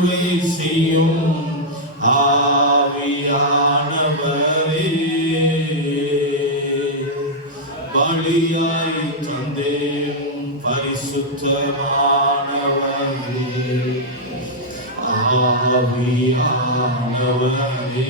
செய்யும் ஆவியானவரே, பலியாய் தந்தேன் பரிசுத்தமானவரே, ஆவியானவரே,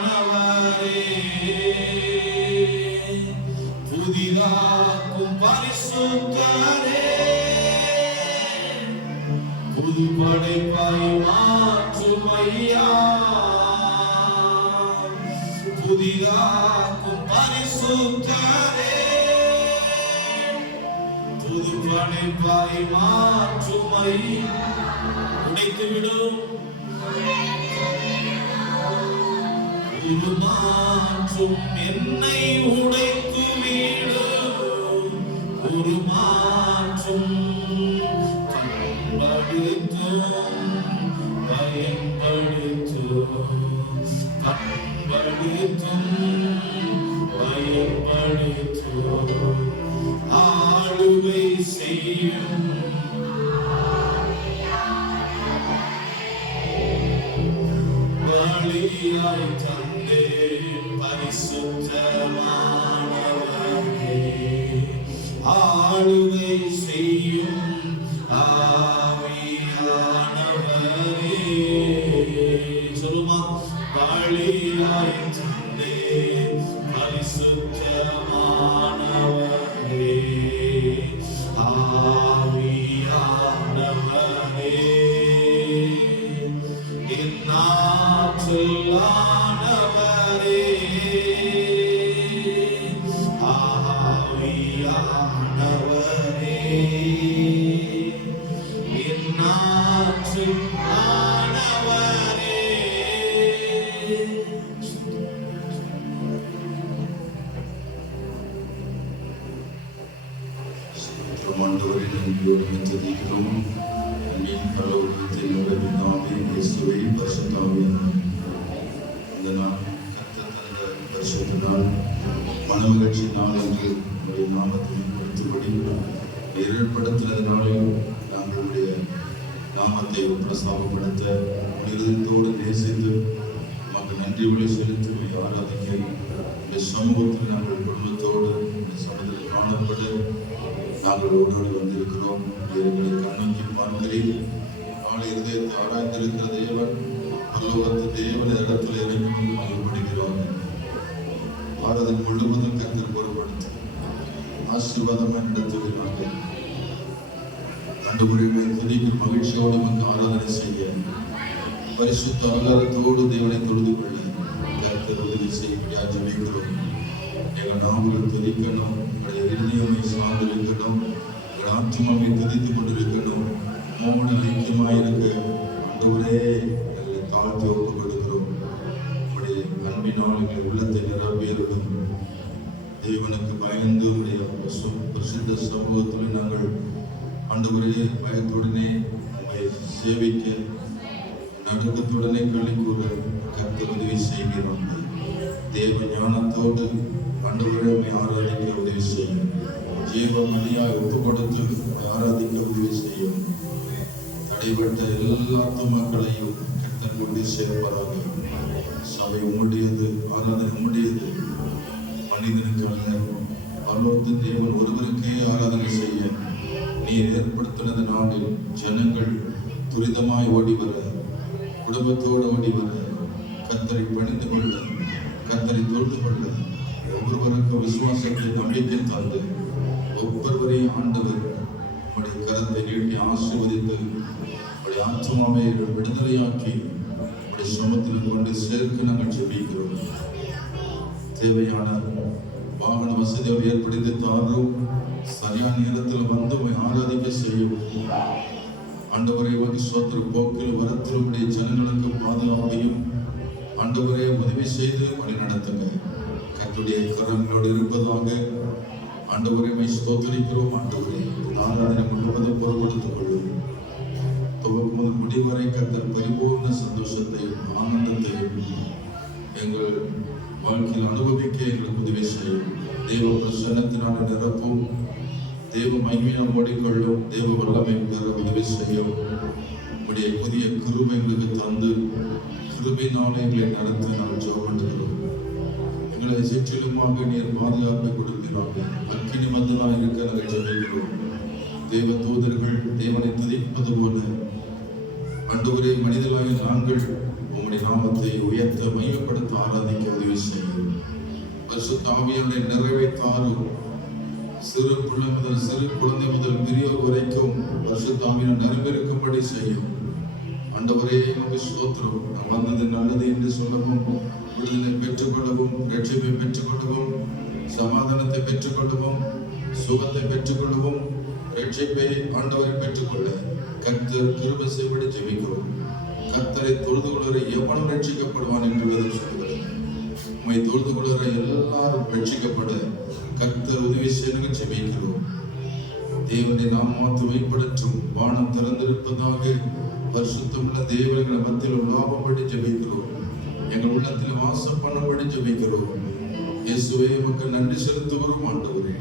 இன்னாற்றலானவரே, புதிதாக்கும் பரிசுத்தரே, புது படைப்பாய் மாற்றும் ஐயா, புதிதாக்கும் பரிசுத்தரே, புது படைப்பாய் மாற்றும் ஐயா. உடைத்துவிடும் உருமாற்றும் என்னை உடைத்து வீடு, உருமாற்றும் பண்படுத்தும் பயன்படுத்தும், பண்படுத்தும் பயன்படுத்தும், ஆளுகை செய்யும் பலியாய் தந்தே பரிசுத்தமானவரே, ஆளுகை செய்யும் ஆவியானவரே. சொல்லுமா, பலியாய் தந்தே பரிசுத்தமானவரே, ஆவியானவரே, இன்னாற்றலானவரே, ஆவியானவரே, இன்னாற்றலானவரே. ஆண்டவரின் அன்போடு துதிக்கிறோம். அன்பின் பரலோகத்தின் பிதாவே, இயேசுவே, பரிசுத்த ஆவியானவரே, இந்த நாள் கர்த்தர் தந்த பரிசுத்த நாள், மனமகிழ்ச்சி நாள் என்று உடைய நாமத்தை கொடுத்தபடி ஏற்படுத்தினது நாளில் நாங்களுடைய நாமத்தை பிரஸ்தாபப்படுத்த இருதயத்தோடு நேசித்து நமக்கு நன்றி விலை செலுத்தி ஆராதிக்க இந்த சமூகத்தில் நாங்கள் குடும்பத்தோடு இந்த சமூகத்தில் காணப்பட நாங்கள் ஓடோடி வந்திருக்கிறோம். எங்களை கண்ணோக்கி பார்க்கிறேன். அவளை இருதயத்தை ஆராய்ந்திருக்கிற தேவன், பரலோகத்து தேவன் இடத்துல இறங்கி மகிழ்ப்படுகிறார்கள். ஆராதனை முழுவதும் கர்த்தர் பொறுப்படுத்தி ஆசீர்வாதமாக நடத்துகிறாங்க. ஆண்டவரே, துதிக்கும் மகிழ்ச்சியோடு நமக்கு ஆராதனை செய்ய பரிசுத்த அலங்காரத்தோடு தேவனை தொழுது கொள்ள கர்த்தர் உதவி செய்யும்படியாக ஜெபிக்கிறோம். எங்கள் நாமங்கள் துதிக்கணும், எங்களுடைய இருதயமை சார்ந்திருக்கணும், எங்கள் ஆத்மாவை துதித்துக் கொண்டிருக்கணும். மோமன ஐக்கியமாயிருக்க ஆண்டவரே எங்களை தாழ்த்தி ஒப்புக் கொடுக்கிறோம். உங்களுடைய அன்பினால் எங்கள் உள்ளத்தை நிரம்பியிருக்கும். தேவனுக்கு பயந்து உடைய பிரசித்த சமூகத்தில் நாங்கள் ஆண்டவரே பயத்துடனே உங்களை சேவிக்க நடுக்கத்துடனே களி கூற கர்த்தர் உதவி செய்கிறோம். தேவ ஞானத்தோடு ஆண்டவரே ஆராதிக்க உதவி செய்யும். ஜீவ மணியாய் ஒப்பு கொடுத்து ஆராதிக்க உதவி செய்யும். தடைப்பட்ட எல்லா மக்களையும் கர்த்தர் கொண்டு சேர்ப்பாராக. சபை உம்முடையது, ஆராதனை உம்முடையது, மனிதனுக்கு அல்ல. பரலோகத்து தேவன் ஒருவருக்கே ஆராதனை செய்ய நீர் ஏற்படுத்தினது நாளில் ஜனங்கள் துரிதமாய் ஓடி வர, குடும்பத்தோடு ஓடி வர, கர்த்தரை பணிந்து கொள்ள, கர்த்தரை தொழுது கொள்ள, ஒவ்வொருவருக்கும் விசுவாசத்தை நம்பிக்கை தந்து ஒவ்வொருவரையும் ஆண்டவர் உடைய கரத்தை நீட்டி ஆசீர்வதித்து உடைய ஆத்மாவை விடுதலையாக்கி உடைய சமத்தில் கொண்டு சேர்க்க நாங்கள் ஜெபிக்கிறோம். தேவையான வாகன வசதியை ஏற்படுத்தி தாரும். சரியான நேரத்தில் வந்து ஆராதிக்க செய்யும். ஆண்டவரை சோத்திர போக்கில் வரத்தில் உடைய ஜனங்களுக்கு பாதுகாப்பையும் ஆண்டவரை உதவி செய்து வழி நடத்துங்க. கர்த்தருடைய கரங்களோடு இருப்பதாக ஆண்டவரை ஸ்தோத்திரிக்கிறோம். ஆண்டவரை ஆராதனை முழுவதும் பொருட்படுத்திக் கொள்ளும். துவக்கும் முதல் முடிவரை கர்த்தர் பரிபூர்ண சந்தோஷத்தையும் ஆனந்தத்தையும் எங்கள் வாழ்க்கையில் அனுபவிக்க எங்களுக்கு உதவி செய்யும். தேவ பிரசன்னத்தினால நிரப்பும், தேவ மகிமையால் ஓடிக்கொள்ளும், தேவ வல்லமை பெற உதவி செய்யும். உடைய புதிய கிருபை எங்களுக்கு தந்து கிருபையினாலே எங்களை நடத்த நாங்கள் ஜெபம் பண்ணுகிறோம். எங்களை சுற்றிலுமாக நீர் பாதுகாப்பை கொடுக்கிறாங்க. அக்கினி மந்தனாக இருக்க நாங்கள் ஜெபிக்கிறோம். தேவ தூதர்கள் தேவனை துதிப்பது போல ஆண்டவரே மனிதர்களாகிய நாங்கள் உம்முடைய நாமத்தை உயர்த்த மையப்படுத்த ஆராதிக்க உதவி செய்யும். பரிசுத்த ஆவியானவரை நிறைவேற்றாரும். சிறு குழந்தை முதல் பெரியோர் வரைக்கும் பரிசுத்த ஆவியானவர் நிறைவேறும்படி செய்யும். ஆண்டவரே உமக்கு ஸ்தோத்திரம். நான் வந்தது நல்லது என்று சொல்லவும், விடுதலை பெற்றுக்கொள்ளவும், ரட்சிப்பை பெற்றுக்கொள்ளவும், சமாதானத்தை பெற்றுக்கொள்ளவும், சுகத்தை பெற்றுக்கொள்ளவும், ரட்சிப்பை ஆண்டவரை பெற்றுக்கொள்ள கர்த்தர் கிருபை செய்யப்படி ஜெபிக்கிறோம். கர்த்தரை தொழுது கொள்வரை எவனும் ரட்சிக்கப்படுவான் என்று வேதம் சொல்கிறது. உம்மை தொழுது கொள்வரை எல்லாரும் ரட்சிக்கப்பட கர்த்தர் உதவி செய்ய ஜெபிக்கிறோம். தேவனை நாம் மகிமைப்படட்டும். வானம் திறந்திருப்பதாக பரிசுத்தமுள்ள தேவர்களை மத்தியில் உலாவும்படி ஜெபிக்கிறோம். எங்கள் உள்ளத்தில் வாசம் பண்ணும்படி ஜெபிக்கிறோம். இயேசுவே உமக்கு நன்றி செலுத்துகிறோம். ஆண்டவரே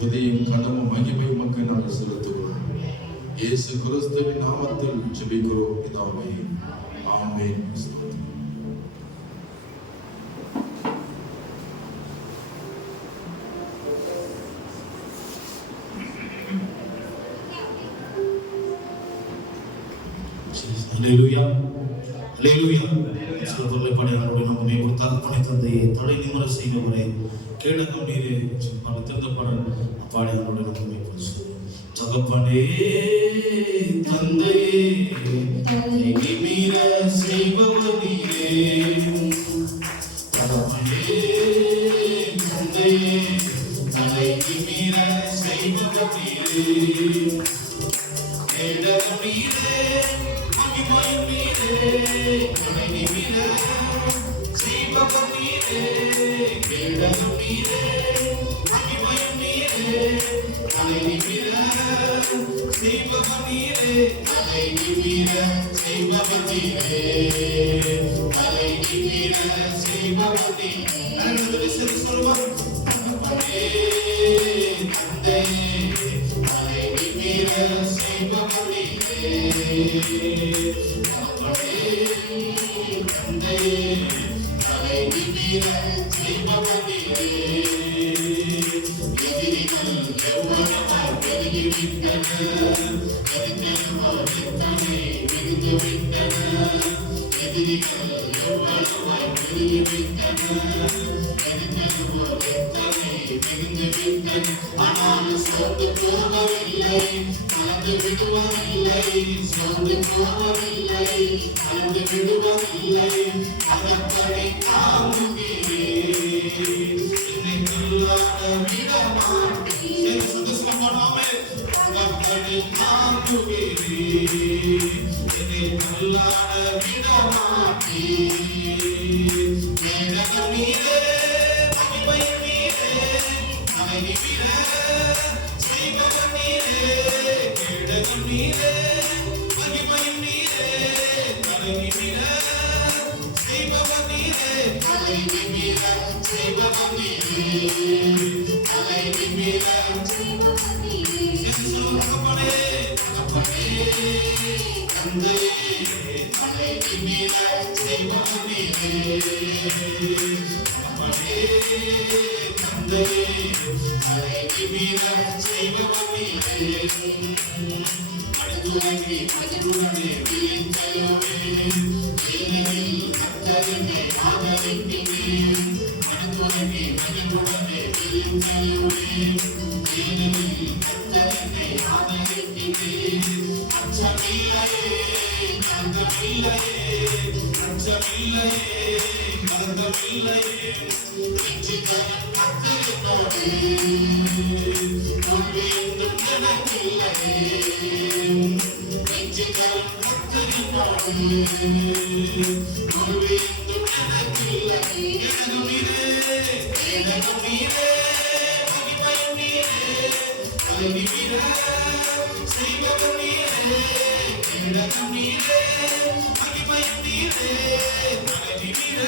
துதியும் கனமும் மகிமை உமக்கு நாங்கள் செலுத்துகிறோம். இயேசு கிறிஸ்துவின் நாமத்தில் ஜெபிக்கிறோம் பிதாவே. ஆமென். அல்லேலூயா, அல்லேலூயா. சொல்லுங்களை பாடுகிறவரை நாம் மேல் தகப்பனை தந்தையை தடை நிமர செய்பவரே கேடகம் நீரே திறந்த பாடல் பாடுகிறவரை நாம் மேல் தகப்பனே தந்தையே தடை நிமர செய்பவர் நீரே. தகப்பனே தந்தையே தடை நிமர செய்பவர் நீரே. கேடகம் நீரே தலை நிமிர செய்பவர் நீரே, கேடகம் நீரே, மகிமையும் நீரே, தலை நிமிர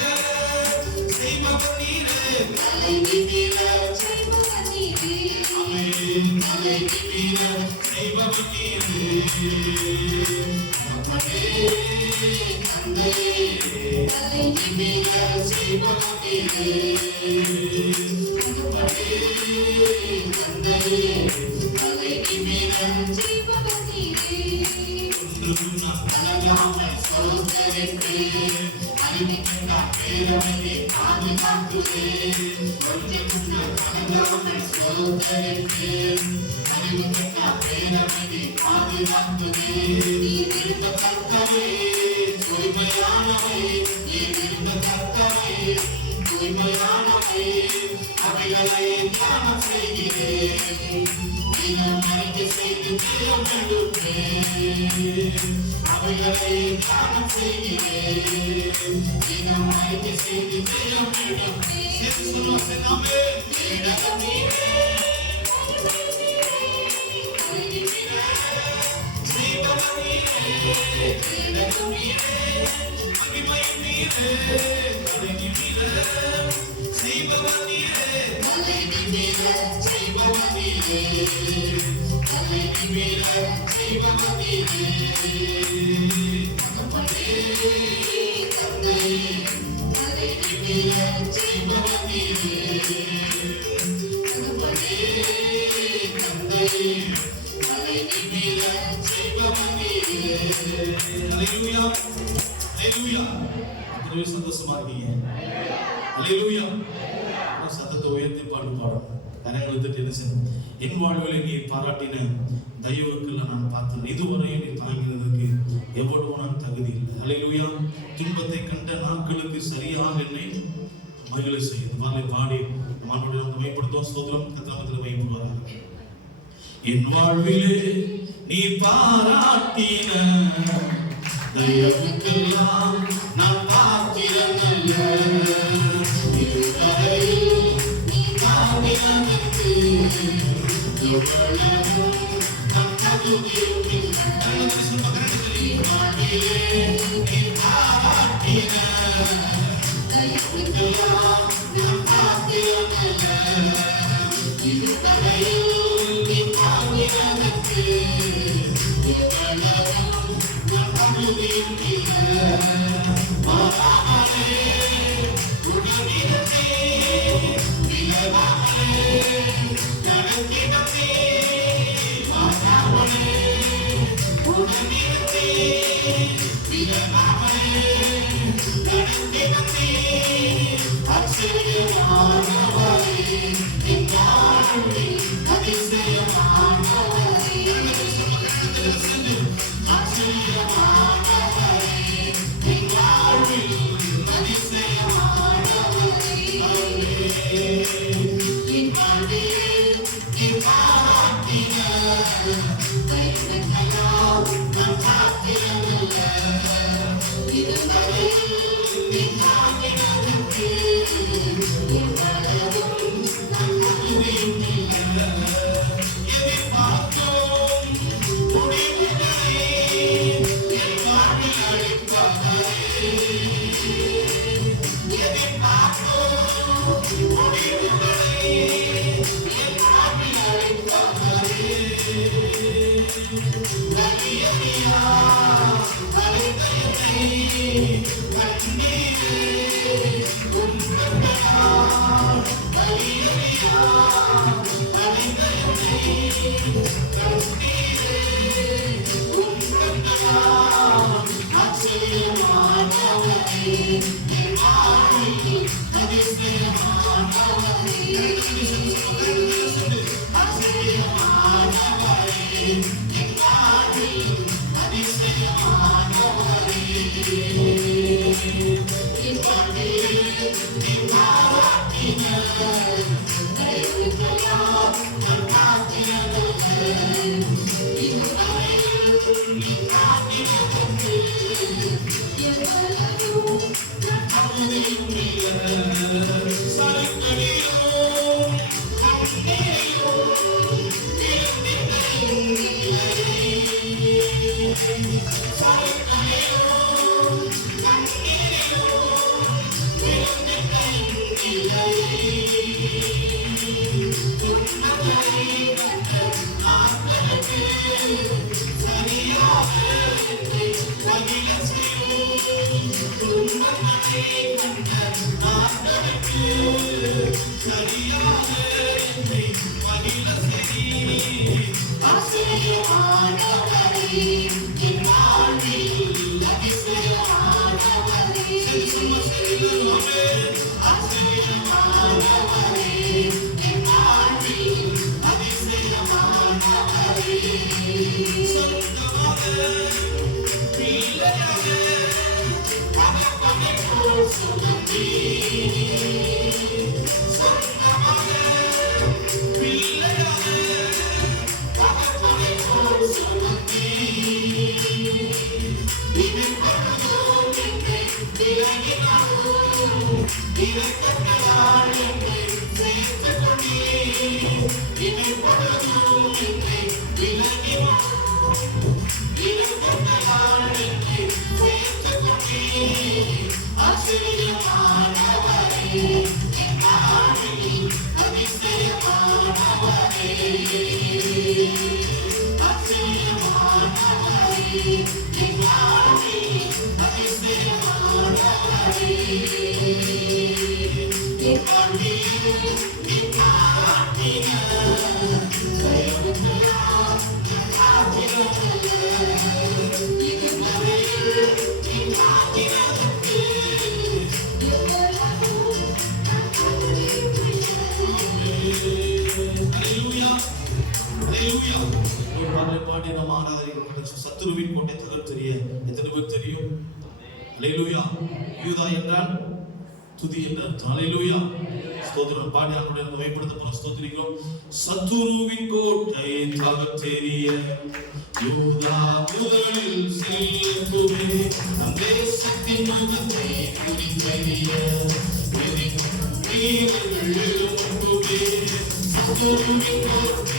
செய்பவர் நீரே, தலை நிமிர செய்பவர் நீரே, ஆமென், தலை நிமிர செய்பவர் நீரே, தகப்பனே, தந்தையே, தலை நிமிர செய்பவர் நீரே, தகப்பனே, தந்தையே, தலை நிமிர செய்பவர் நீரே, ஒன்றும் நான் கலங்காமல் சோதரிப்பேன், அறிவிக்கின்ற பேரவையை பாதுகாத்துவேன், ஒன்றும் நான் கலங்காமல் சோதரிப்பேன், அறிவிக்கின்ற பேரவையை பாதுகாத்துவேன், நீர் இருந்த கர்த்தரே தூய்மையானவை, நீர் இருந்த கர்த்தரே தூய்மையானவை, அவைகளை தியானம் செய்கிறேன், தினம் அறிக்கை செய்து ஜெயம் எடுப்பேன், அவைகளை தியானம் செய்கிறேன், தினம் அறிக்கை செய்து ஜெயம் எடுப்பேன். சேர்த்து சொல்லுவோம், சென்னாமே கேடகம் நீரே, செய்பவர் நீரே, கேடகம் நீரே, மகிமையும் நீரே, தலை நிமிர செய்பவர் நீரே, தலை நிமிர செய்பவர் நீரே, தலை நிமிர செய்பவர் நீரே, தகப்பனே, தந்தையே, தலை நிமிர செய்பவர் நீரே, தகப்பனே, தந்தையே, தலை நிமிர செய்பவர் நீரே. அல்லேலூயா, அல்லேலூயா. எத்தனை சந்தோஷமா இருக்கீங்க? அல்லேலூயா. சத்தத்தை உயர்த்தி பாடும் கரங்களை தட்டி என்ன செய்யணும்? என் வாழ்வில் நீ பாராட்டின தயவுக்குள்ள நான் பார்த்தேன், இதுவரையும் நீ தாங்கினதுக்கு எவ்வளவு நான் தகுதி இல்லை. அல்லேலூயா. துன்பத்தை கண்ட நாட்களுக்கு சரியாக என்னை மகிழ செய்யும் வாழை பாடி நம்மளுடைய மைப்படுத்தும் ஸ்தோத்திரம் கர்த்தர் மைப்படுவார்கள். என் வாழ்விலே நீ பாராட்டின தயவுக்கெல்லாம் நான் பாத்திரம் அல்ல, இதுவரையில் நீ தாங்கினதற்கு எவ்வளவு நான் தகுதியும் இல்லை. என் வாழ்விலே நீ பாராட்டின தயவுக்கெல்லாம் நான் பாத்திரம் அல்ல, இதுவரையில் நீ தாங்கினதற்கு எவ்வளவு நான் தகுதியும் இல்லை. மாறாமலே உடனிருந்தே விலகாமலே நடத்தினதே, மாறாமலே உடனிருந்தே விலகாமலே நடத்தினதே, அதிசயமானவரே, என் வாழ்வில் அதிசயமானவரே, அதிசயமானவரே, என் வாழ்வில் அதிசயமானவரே, என் வாழ்வில் நீ பாராட்டின தயவுக்கெல்லாம் நான் பாத்திரமல்ல, இதுவரையில் நீ தாங்கினதற்கு எவ்வளவும் நான் தகுதியும் இல்லை. எதிர்பார்த்தோம் முடிவுகளை என் வாழ்வில் அளிப்பவரே, எதிர்பார்த்தோம் முடிவுகளை என் வாழ்வில் அளிப்பவரே, வலியறியா வலிதயத்தை கண்ணீரே உங்களால், வலியறியா வலிதயத்தை கண்ணீரே உங்களால், அதிசயமானவரே, என் வாழ்வில் அதிசயமானவரே, அதிசயமானவரே, என் வாழ்வில் அதிசயமானவரே, என் வாழ்வில் நீ பாராட்டின தயவுக்கெல்லாம் நான் காத்திரமல்ல, இதுவரையில் நீ காத்திரமல்ல, எவ்வளவு நான் தகுதியும் இல்லை. சறுக்கலிலும் கண்ணீரிலும் துன்பங்களை கண்ட நாட்களுக்கு சரியாக என்னை மகிழ செய். ஆச்சரியமானவரே, என் வாழ்வில் அதிசயமானவரே. ஆச்சரியமானவரே, என் வாழ்வில் அதிசயமானவரே. சொந்தமாக பிள்ளையாக தகப்பனை போல் சுமந்தீ. சொந்தமாக பிள்ளையாக தகப்பனை போல் சுமந்தீ. இவன் பொழுதும் என்னை விலகினாலும் இரக்கத்தால் என்னை சேர்த்துக் கொண்டீர். இவன் பொழுதும் என்னை விலகினாலும் இரக்கத்தால் என்னை சேர்த்துக் கொண்டீர். ஆச்சரியமானவரே, என் வாழ்வில் அதிசயமானவரே. ஆச்சரியமானவரே, என் வாழ்வில் அதிசயமானவரே. என் வாழ்வில் என் வாழ்வின தயவுக்கெல்லாம் காத்திரமல்ல. இதுவரையில் என் காத்திரத்துக்கு எவ்வளவு Hallelujah. Hallelujah. ஒரு பாடலை பாடி நம்ம ஆராதனைக்கு சத்துருவின் கோட்டை தகர்த்தெறிய எத்தனை பேர் தெரியும்? Hallelujah. யூதா என்றால் துதி என்றால் Hallelujah. ஸ்தோத்திரம் பாடி ஆண்டவரை மகிமைப்படுத்த போறோம். ஸ்தோத்திரிக்கிறோம். சத்துருவின் கோட்டை தகர்த்தெறிய யூதா முதலில் செல்லுமே. நம் தேசத்தின் முகத்தை குறித்தெறிய வீரர்கள் எழும்புமே. சத்துருவின் கோட்டை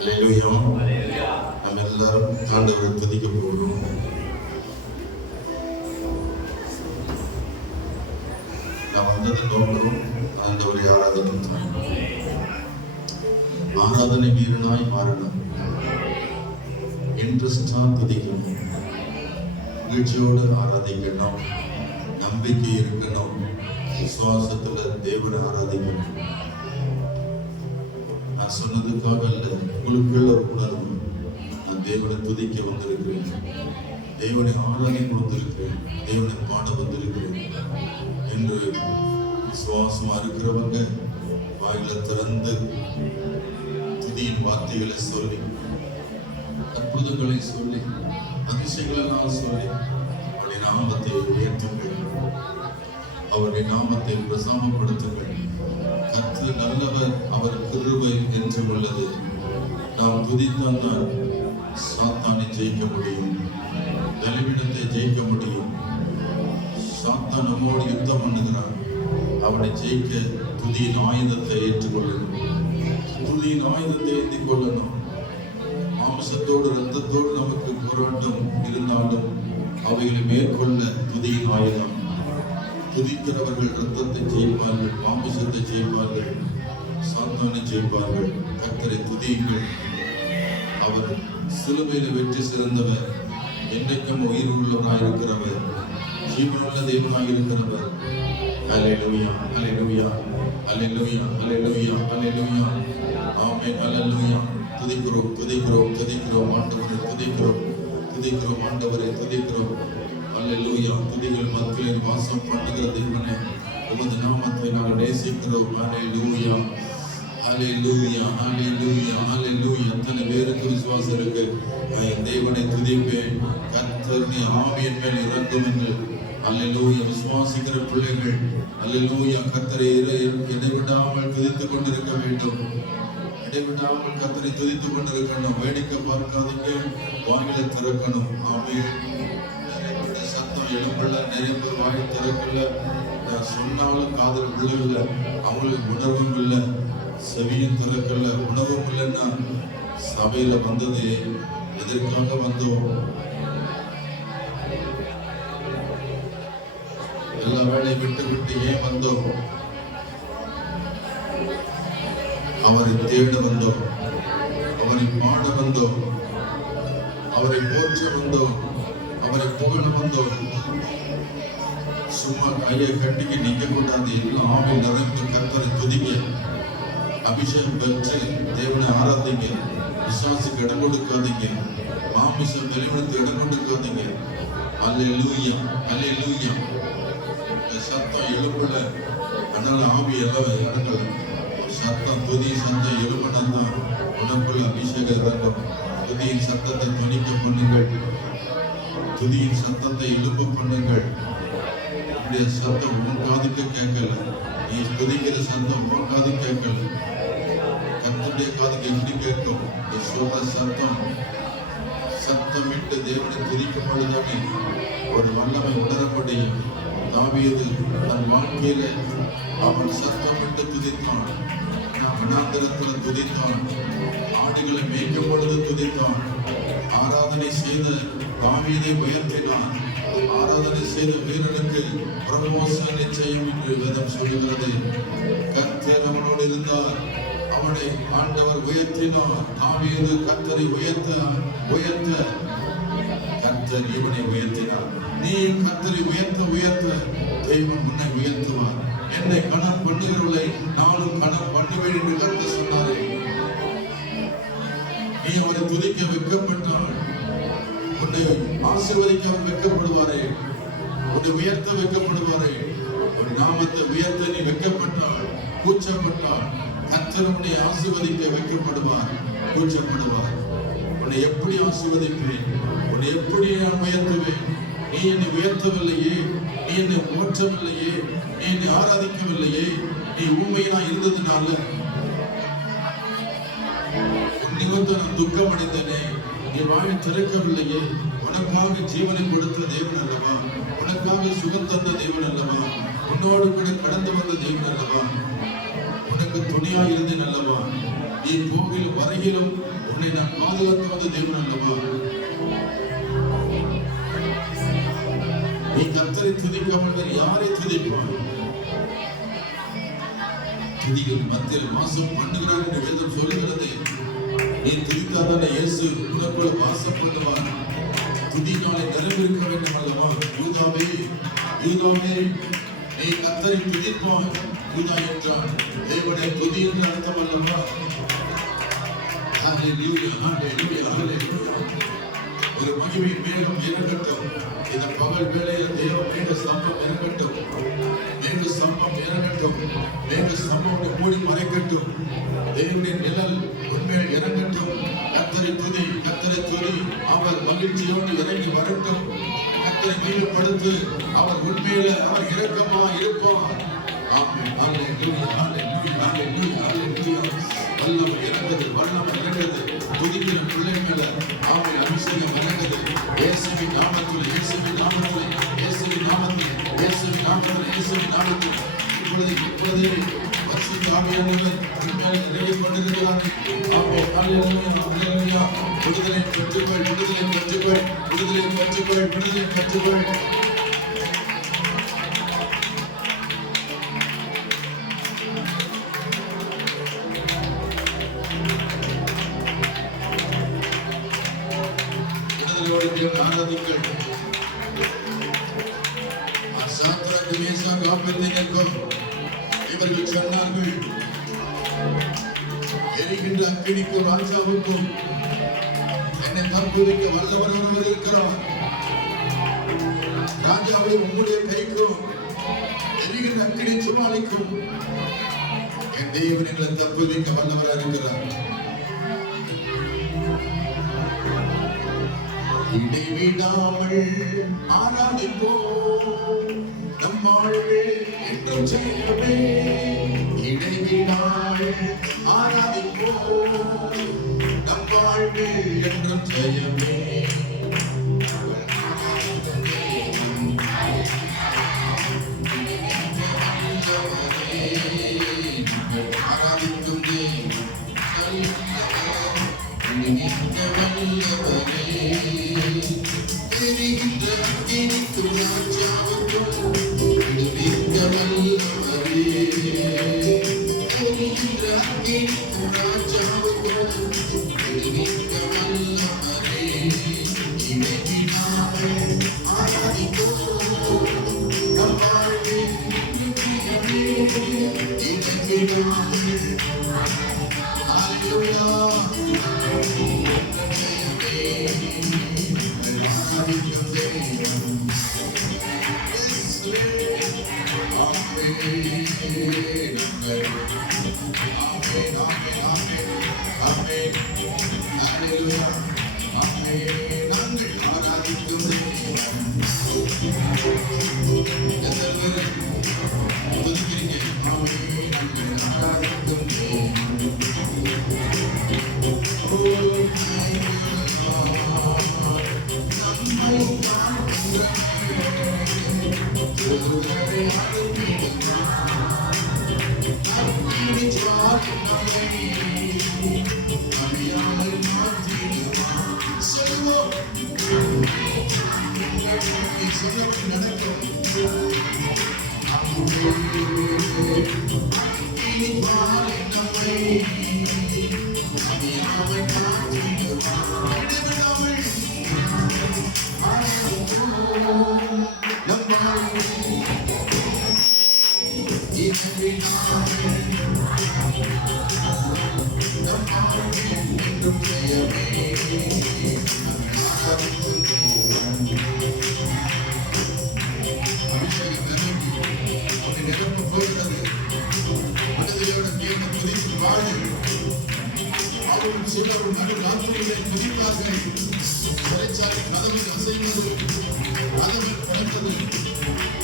அல்லேலூயா. நம்ம எல்லாரும் ஆண்டவரை துதிக்க போகிறோம். நாம் வந்தது நோக்கம் ஆண்டவரை ஆராதனை தான். ஆராதனை வீரனாய் மாறணும், இன்ட்ரெஸ்டா துதிக்கணும், மகிழ்ச்சியோடு ஆராதிக்கணும், நம்பிக்கை இருக்கணும், விசுவாசத்துல தேவனை ஆராதிக்கணும். நான் சொன்னதுக்காக அல்ல, உங்களுக்குள்ள ஒரு உணர்வு, நான் தேவனை துதிக்க வந்திருக்கிறேன், தேவனை ஆராதிக்க வந்திருக்கிறேன், தேவனை பாட வந்திருக்கிறேன் என்று விசுவாசமா இருக்கிறவங்க வாயில திறந்து துதியின் வார்த்தைகளை சொல்லி, அற்புதங்களை சொல்லி, அதிசயங்களெல்லாம் சொல்லி அவருடைய நாமத்தை உயர்த்துங்கள், அவருடைய நாமத்தை பிரசாமப்படுத்துங்கள். கர்த்தர் நல்லவர், அவர் கிருபை என்று உள்ளது. நாம் துதித்தான் சாத்தானை ஜெயிக்க முடியும், பலவீனத்தை ஜெயிக்க முடியும். சாத்தான் நம்மோடு யுத்தம் பண்ணுகிறான், அவனை ஜெயிக்க துதியின் ஆயுதத்தை ஏற்றுக்கொள்ளணும், துதியின் ஆயுதத்தை ஏந்தி கொள்ளணும். மாம்சத்தோடு இரத்தத்தோடு நமக்கு போராட்டம் இருந்தாலும் அவைகளை மேற்கொள்ள துதியின் ஆயுதம். துதிக்கிறவர்கள் இரத்தத்தை ஜெயிப்பார்கள், மாமிசத்தை ஜெயிப்பார்கள், சாத்தானை ஜெயிப்பார்கள். கர்த்தரை துதியுங்கள், அவர் சிலுவையில வெற்றி சிறந்தவர், என்றைக்கும் உயிர் உள்ளவராயிருக்கிறவர், ஜீவனுள்ள தேவனாயிருக்கிறவர். அல்லேலூயா, அல்லேலூயா, அல்லேலூயா, அல்லேலூயா, அல்லேலூயா, ஆமென், அல்லேலூயா. துதிக்கிறோம், துதிக்கிறோம், துதிக்கிறோம் ஆண்டவரை, துதிக்கிறோம், துதிக்கிறோம் ஆண்டவரை, துதிக்கிறோம். அல்லேலூயா. துதிகள் மத்தியில் வாசம் பண்ணுகிற தேவனே, உமது நாமத்தை நாங்கள் நேசிக்கிறோம். அல்லேலூயா, அல்லேலூயா, அல்லேலூயா, அல்லேலூயா. எத்தனை பேருக்கு விசுவாசம் இருக்கு, தேவனை துதிப்பேன், கர்த்தர் நீ ஆவியின் மேல் இறங்கும் என்று. அல்லேலூயா. விசுவாசிக்கிற பிள்ளைகள் அல்லேலூயா கர்த்தரை இடைவிடாமல் துதித்துக் கொண்டிருக்க வேண்டும், இடைவிடாமல் கர்த்தரை துதித்துக் கொண்டிருக்கணும். வேடிக்கை பார்க்காதீங்க, வாயில திறக்கணும். ஆமென். சத்தம் எழும்பல, நிறைய பேர் வாய் திறக்கல, சொன்னாலும் காதல் விழவில்லை, அவங்களுக்கு உணர்வும் இல்லை, செவியும் திறக்கல, உணவும் இல்லைன்னா சபையில வந்தது எதற்காக வந்தோம்? எல்லா வேலையை விட்டு விட்டு ஏன் வந்தோம்? அவரை தேட வந்தோம், அவரை பாட வந்தோம், அவரை போற்ற வந்தோம், அவரை புகழ வந்தோம். சும்மா கையை கட்டிக்கு நிக்க கூடாது, எல்லாம் ஆவில் நிறைந்து கர்த்தரை துதிங்க, அபிஷேகம் பெற்று தேவனை ஆராதிங்க. விசுவாசுக்கு இடம் கொடுக்காதீங்க, மாமிசம் வெளிவனத்துக்கு இடம் கொடுக்காதீங்க. அல்லேலூயா, அல்லேலூயா. சத்தம் எழுப்புல, அதனால ஆவி எல்லாம் இறங்கல. சத்தம் துதி சத்தம் எழுப்பினதான் உனக்குள்ள அபிஷேகம் இறங்கும். துதியின் சத்தத்தை துணிக்க பண்ணுங்கள், துதியின் சத்தத்தை எழுப்ப பண்ணுங்கள். இப்படிய சத்தம் உன் காதுக்கு கேட்கல, நீ துதிக்கிற சத்தம் உன் காது கேட்கல, கர்த்தருடைய காதுக்கு எப்படி கேட்கும்? நீ சொல்ற சத்தம் சத்தமிட்டு தேவனை துதிக்கும் பொழுதுதானே ஒரு வல்லமை உணர முடியும். தாவீது தன் வாழ்க்கையில அவன் சத்தமிட்டு துதித்தான், வனாந்திரத்தில் துதித்தான், ஆடுகளை மேய்க்கும் பொழுது துதித்தான், ஆராதனை செய்த தாவீதை உயர்த்தினான், ஆராதனை செய்த வீரனுக்கு பிரமோஷன் நிச்சயம் என்று வேதம் சொல்லுகிறது. கர்த்தர் அவனோடு இருந்தார், அவனை ஆண்டவர் உயர்த்தினார். தாவீது கர்த்தரை உயர்த்த கர்த்தர் இவனை உயர்த்தினார். நீ கர்த்தரை உயர்த்த தெய்வம் உன்னை உயர்த்துவார். என்னை கணம் பண்ணுகிறவர்களை நானும் கணம் பண்ணுவேன் என்று கர்த்தர் சொன்னாரே. நீ அவரை துதிக்க வைக்கப்பட்டால் உன்னை ஆசீர்வதிக்க வைக்கப்படுவாரே, உன்னை உயர்த்த வைக்கப்படுவாரே. ஒரு நாமத்தை உயர்த்த நீ வைக்கப்பட்டால், கூச்சப்பட்டால் கர்த்தர் உன்னை ஆசீர்வதிக்க வைக்கப்படுவார், கூச்சப்படுவார். உன்னை எப்படி ஆசீர்வதிப்பேன், உன்னை எப்படி நான் உயர்த்துவேன்? நீ என்னை உயர்த்தவில்லையே, நீ என்னை போற்றவில்லையே, நீ என்னை ஆராதிக்கவில்லையே, நீ ஊமையா இருந்ததுனால உன் நிமித்தம் நான் துக்கம் அடைந்தனே, நீ வாயை திறக்கவில்லையே. உனக்காக ஜீவனை கொடுத்த தேவன் அல்லவா, உனக்காக சுகம் தந்த தேவன் அல்லவா, உன்னோடு கூட கடந்து வந்த தேவன் அல்லவா, உனக்கு துணையா இருந்தேன் அல்லவா, நீ போகில் வரையிலும் உன்னை நான் பாதுகாத்து வந்த தேவன் அல்லவா. நீ கர்த்தரை துதிக்காமல் யாரை துதிப்பாய்? துதிகள் மத்தியில் வாசம் பண்ணுகிறார் என்று வேதம் சொல்லுகிறது. நீ துதித்தாதான இயேசு உனக்குள்ள வாசம் பண்ணுவார். துதினாலே நிறைவேற்க வேண்டும் அல்லவா? யூதாவே யூதாவே நீ கர்த்தரை துதிப்பாய். யூதா என்றால் தேவனை துதி என்று அர்த்தம் அல்லவா? ஹல்லேலூயா ஹல்லேலூயா ஹல்லேலூயா. ஒரு மகிமை மேகம் இறங்கட்டும். இந்த பகல் வேளையில் தேவ மேக ஸ்தம்பம் இறங்கட்டும், மேக ஸ்தம்பம் இறங்கட்டும், மேக ஸ்தம்பம் மூடி மறைக்கட்டும். தேவனுடைய நிழல் உண்மையில் இறங்கட்டும். கர்த்தரை துதி, கர்த்தரை துதி. அவர் மகிழ்ச்சியோடு இறங்கி வரட்டும். கர்த்தரை மீட்படுத்து. அவர் உண்மையில அவர் இரக்கமா இருப்பார். ஆமென். ஹல்லேலூயா ஹல்லேலூயா ஹல்லேலூயா ஹல்லேலூயா. வல்லம் இறங்குது, வல்லம் இறங்குது. துதிக்கிற பிள்ளை மேல ஆமென் அபிஷேகம் இறங்குது. இயேசுவின் நாமத்தில், இயேசுவின் நாமத்தில், இயேசுவின் நாமத்தில், இயேசுவின் நாமத்தில், இயேசுவின் நாமத்தில். இப்பொழுதே பரிசுத்த ஆவியானவர் இன்மேல் இறங்கி கொண்டிருக்கிறார். ஆமென். ஹல்லேலூயா ஹல்லேலூயா. விடுதலை பெற்றுக்கொள், விடுதலை பெற்றுக்கொள், விடுதலை பெற்றுக்கொள், விடுதலை பெற்றுக்கொள். ஆராதிங்கள். சாத்ராக் மேஷாக் ஆபேத்நேகோவுக்கும் இவர்கள் சொன்னார்கள், எரிகின்ற அக்கினிக்கும் ராஜாவுக்கும் என்னை தப்புவிக்க வல்லவர் ஒருவர் இருக்கிறார். ராஜாவை உம்முடைய கைக்கும் எரிகின்ற அக்கினி சுமாலிக்கும் என் தேவன் எங்களை தப்புவிக்க வல்லவராக இருக்கிறார். இடைவிடாமல் ஆராதிப்போம், நம் வாழ்வே என்றும் ஜெயமே. இடைவிடாமல் ஆராதிப்போம், நம் வாழ்வே என்றும் ஜெயமே. ஆராதிக்கும் சொன்னபடி நடக்கும். இனி வாழ நம்மை அறியாமல் காத்திடுவார். இடைவிடாமல் சிலரும் நடுராத்திரிகளை துதிப்பார்கள். சிறைச்சாலை கதவு அசைவது, கதவு திறந்தது,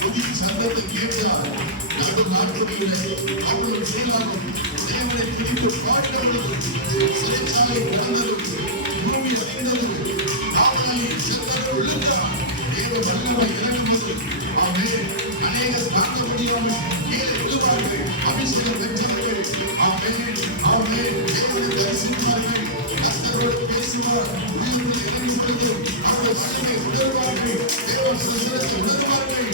புதிய சத்தத்தை கேட்டார். நடுராத்திரியிலே அவர்கள் செயலாகும் தேவனை துதித்து பாடுகிறது. சிறைச்சாலை திறந்தது, பூமி அறிந்தது, ஆவணை செத்தது விழுந்தார். தேவ வல்லமை இறங்குவது. ஆமென். அநேகர் தாங்க முடியாமல் கீழே விழுவார்கள். அபிஷேகம் பெற்றவர்கள் ஆமென் ஆமென் தேவனை தரிசிப்பார்கள். கர்த்தரோடு பேசுவார். உள்ளத்தில் இறங்கும் பொழுது அந்த வல்லமை உணர்வார்கள். தேவ பிரசன்னத்தை உணர்வார்கள்.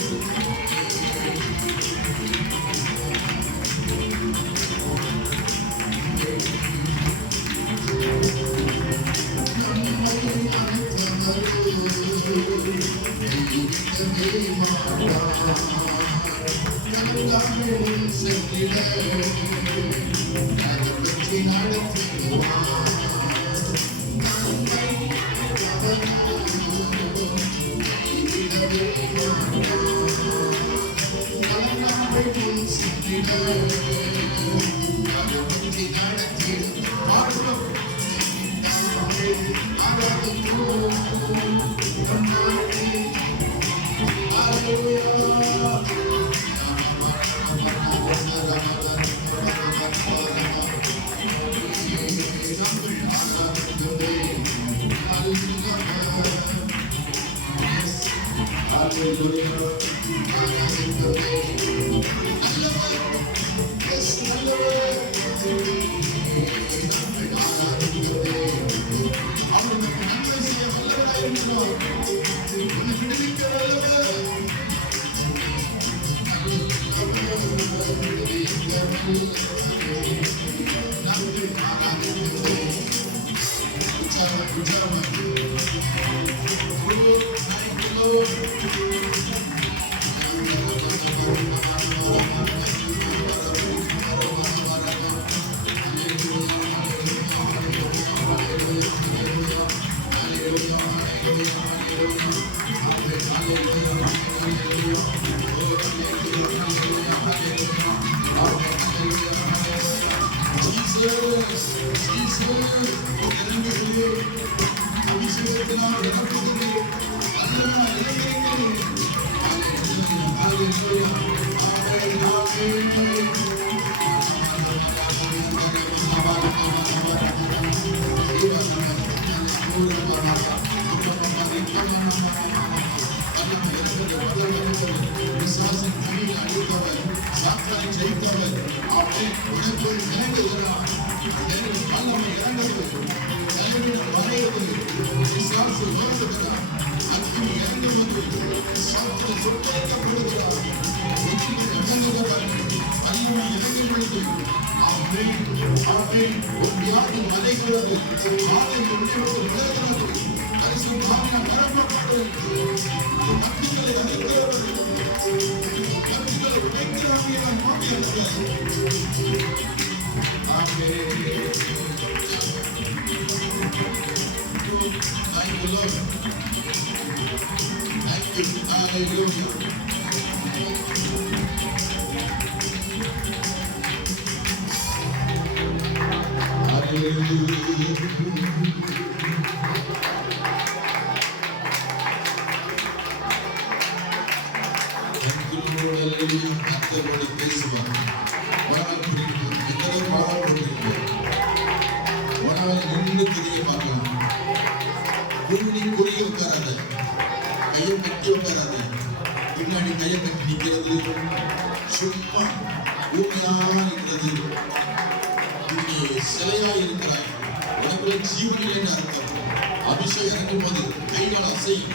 அபிஷேகம் இறங்கும் போது கைகள் அசையும்,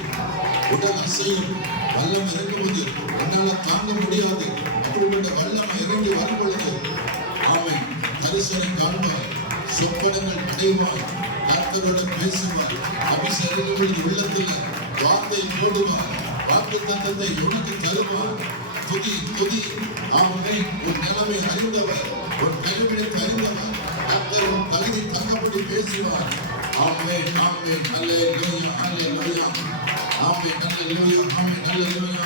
உடல் அசையும். வல்லம் இறங்குவது என்னால தாங்க முடியாது. அப்படிப்பட்ட வல்லம் இறங்கி வரும் பொழுது அவன் தரிசனம் காண்பார், சொப்பனங்கள் அடைவார், கர்த்தரோட பேசுவார், அபிஷேகங்கள் உள்ளத்துல வார்த்தை போடுவார், வாக்கு தத்தத்தை உனக்கு தருவார். துதி துதி. அவனை உன் நிலைமை அறிந்தவர், உன் கைவிடத்தை அறிந்தவர், கர்த்தர் உன் தகுதி தங்கப்படி பேசுவார். ஆமென் ஆமென் அல்லேலூயா அல்லேலூயா ஆமென் அல்லேலூயா ஆமென் அல்லேலூயா.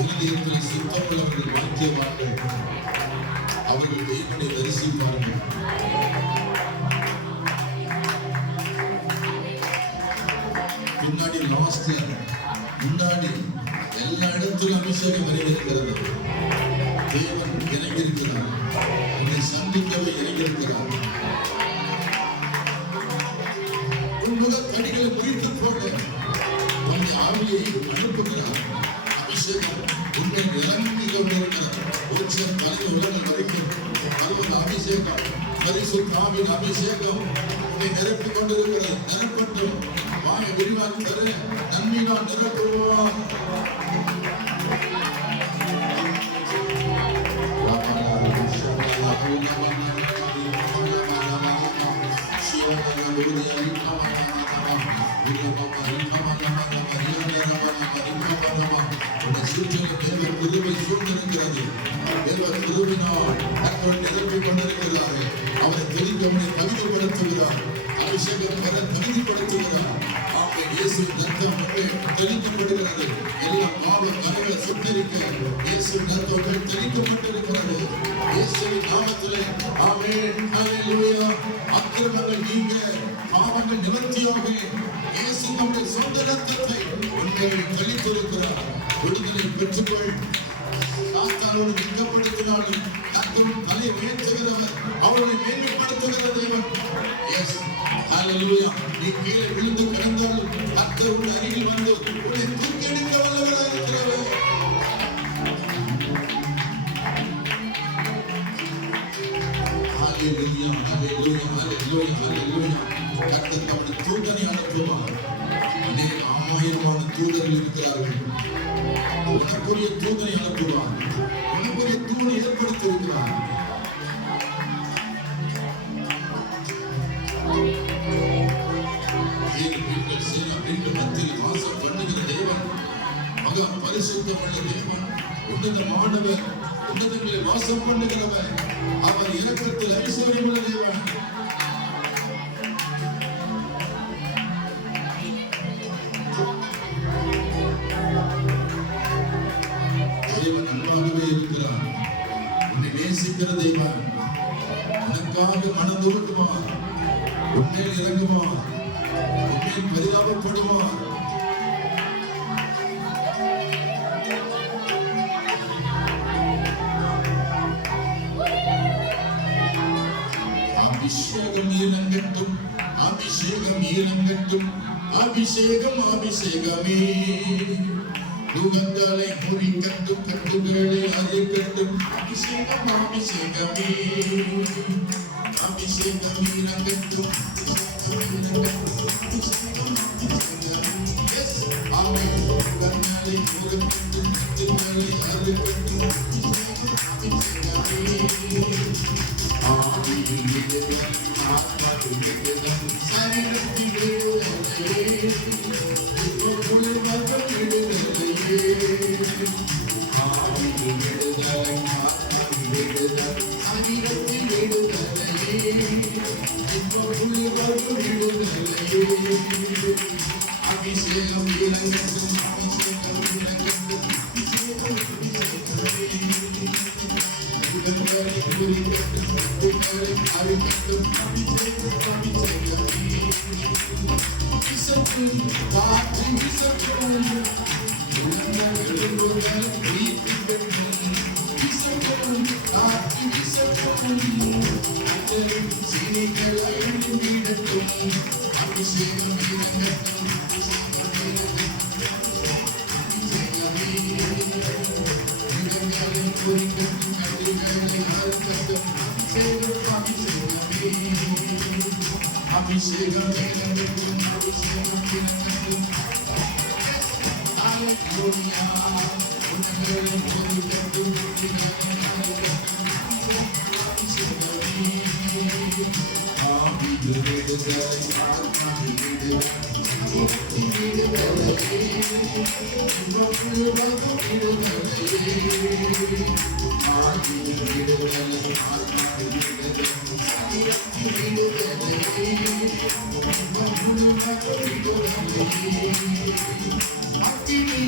இருதயத்தில் சுத்தமுள்ளவர்கள் பாக்கியவான்கள், அவர்கள் தேவனை தரிசிப்பார்கள். பின்னாடி லாஸ்ட்ல முன்னாடி எல்லா இடத்திலும் அபிஷேகம் இறங்கியிருக்கிறது. தேவன் இறங்கியிருக்கிறார், என்னை சந்திக்கவே இறங்கியிருக்கிறார். உன் முகத்தடிகளை முறித்து போட உன்னை ஆவியை அனுப்புகிறார். அபிஷேகம் உன்னை இறங்கி கொண்டிருக்கிறார். உச்சம் தலைமை உலகம் வரைக்கும் பருவத அபிஷேகம், பரிசுத்த ஆவியின் அபிஷேகம் உன்னை நிரப்பிக் கொண்டிருக்கிறது. நிரப்பட்டும். வாங்க விரிவாக தர நன்மையினால் நிரப்புவார். அவரை தெரிந்தவனை தகுதிப்படுத்துகிறார். அபிஷேகம் வர தகுதிப்படுத்துகிறார். இயேசு ரத்தம் தெளிக்கப்படுகிறது. எல்லா பாவ கரைகளை சுத்தரிக்க இயேசு ரத்தம் தெளிக்கப்பட்டிருக்கிறது. இயேசுவின் நாமத்திலே ஆமென் ஹல்லேலூயா. அக்கிரமங்கள் நீங்க, பாவங்கள் நிவர்த்தியாக இயேசு நம்முடைய சொந்த ரத்தத்தை உங்களை தெளித்திருக்கிறார். விடுதலை பெற்றுக்கொள். சாத்தானோடு வெட்கப்படுத்தினாலும் கர்த்தர் தலை உயர்த்துகிறவர், அவரை மேன்மைப்படுத்துகிற தேவன். எஸ் ஹல்லேலூயா. நீ கீழே விழுந்து கிடந்தாலும் கர்த்தர் உன் அருகில் வந்து உன்னை தூக்கி எடுக்க வல்லவராக இருக்கிறவர். ஹல்லேலூயா ஹல்லேலூயா ஹல்லேலூயா ஹல்லேலூயா. கர்த்தர் தம்முடைய தூதனை அனுப்புவார். அநேக ஆயிரமான தூதர்கள் இருக்கிறார்கள். உனக்குரிய தூதனை அனுப்புவார். உனக்குரிய தூணை ஏற்படுத்தியிருக்கிறார். வாசம் பண்ணுகிற தேவன், மகா பரிசுத்தமுள்ள தேவன், உன்னதமானவர், உன்னதங்களை வாசம் பண்ணுகிறவர், அவர் இரக்கத்தில் ஐஸ்வர்யமுள்ள தேவன். தேவன் அன்பாகவே இருக்கிறார். உன்னை நேசிக்கிற தேவன் உனக்காக மனதுருகுவார், உன்மேல் இறங்குவார், உன்மேல் பரிதாபப்படுவார். அபிஷேகம் இறங்கட்டும், அபிஷேகம் இறங்கட்டும், அபிஷேகம் அபிஷேகமே. யுகங்களை முறிக்கட்டும், கட்டுகளை அறுக்கட்டும், அபிஷேகம் அபிஷேகமே. அபிஷேகம் இறங்கட்டும், அபிஷேகம் அபிஷேகமே. எஸ் ஆமென். யுகங்களை முறிக்கட்டும், கட்டுகளை அறுக்கட்டும், அபிஷேகம் அபிஷேகமே. ஆவியிடுதல், ஆத்மாவிடுதல், சரீரத்தில் விடுதலையே, இப்பொழுது மகன் விடுதலையே. ஆவியிடுதல், ஆத்மாவிடுதல், சரீரத்தில் விடுதலையே, இப்பொழுது மகன் விடுதலையே. அபிஷேகம் இறங்கட்டும், அபிஷேகம் இறங்கட்டும், அபிஷேகம் அபிஷேகமே. உடன்களை குறிக்கட்டும், உடன்களை அறிக்கட்டும், அபிஷேகம் அபிஷேகமே. விசட்டும், காற்று விசட்டும், உடன்கள் உடல் குறிக்கட்டும், விசட்டும், காற்று விசட்டும், சீனிகள் அழிந்து விடட்டும், அபிஷேகம் இறங்கட்டும், குறிக்கட்டும், கட்டிகளை அறுக்கட்டும், அபிஷேகம் அபிஷேகமே. அபிஷேகம் இறங்கட்டும், அபிஷேகம் இறங்கட்டும். ஹalleluya. உன்னதங்களை போதிக்கட்டும், அபிஷேகமே. ஆவியில் விடுதலை, ஆத்மாவில் விடுதலை, முகத்தில் விடுதலையே, முழுவதும் விடுதலையே. ஆவியில் விடுதலை, ஆத்மாவில் விடுதலை, முகத்தில் விடுதலையே, முழுவதும் விடுதலையே. அக்கினி,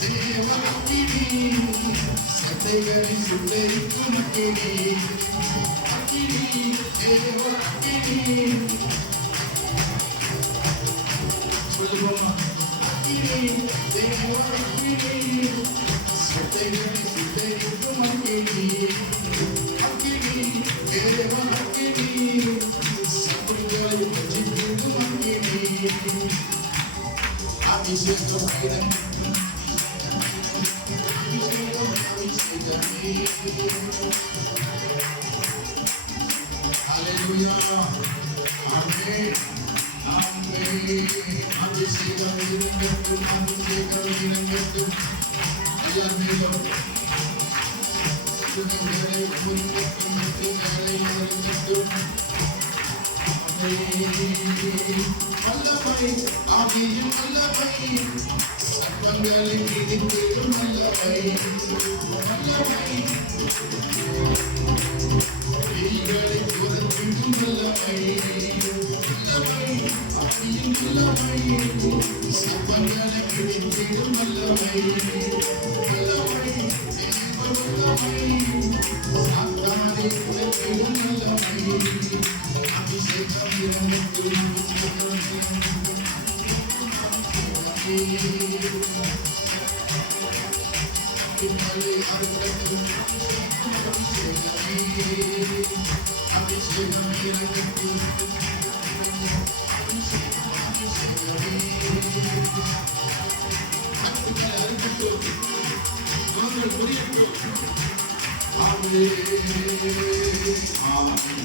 தேவ அக்கினி, சட்டைகளை சுட்டெரிக்கும் அக்கினி. அக்கினி, தேவ அக்கினி. சொல்லுவோமா? அக்கினி, தேவ அக்கினி, சட்டைகளை சுட்டெரிக்கும் அக்கினி. அக்கினி, தேவ அக்கினி, சத்துருக்களை பட்சிக்கும் அக்கினி. அபிஷேகம் இறங்கட்டும், அபிஷேகம், அபிஷேகமே. ஹalleluya. ஆமென், ஆமென். அபிஷேகம் இறங்கட்டும், அபிஷேகம் இறங்கட்டும். ஐயா மேலும் துணிகளை முன்கட்டும், துணிகளை இறங்கட்டும். வல்லமை, ஆவியும் வல்லமை, சர்வங்களை மிதித்திடும் வல்லமை. வல்லமை, பேய்களை துரத்திடும் வல்லமை. வல்லமை, ஆவியும் வல்லமை, சர்வங்களை மிதித்திடும் வல்லமை. வல்லமை, தேவ வல்லமை, சாத்தானை துரத்திடும் வல்லமை. அபிஷேகம் இறங்கட்டும், பின்னலை அறுக்கட்டும், அபிஷேகம் இறங்கட்டும், கட்டுகளை அறுக்கட்டும், குணங்கள் புரியட்டும். ஆமென், ஆமென்.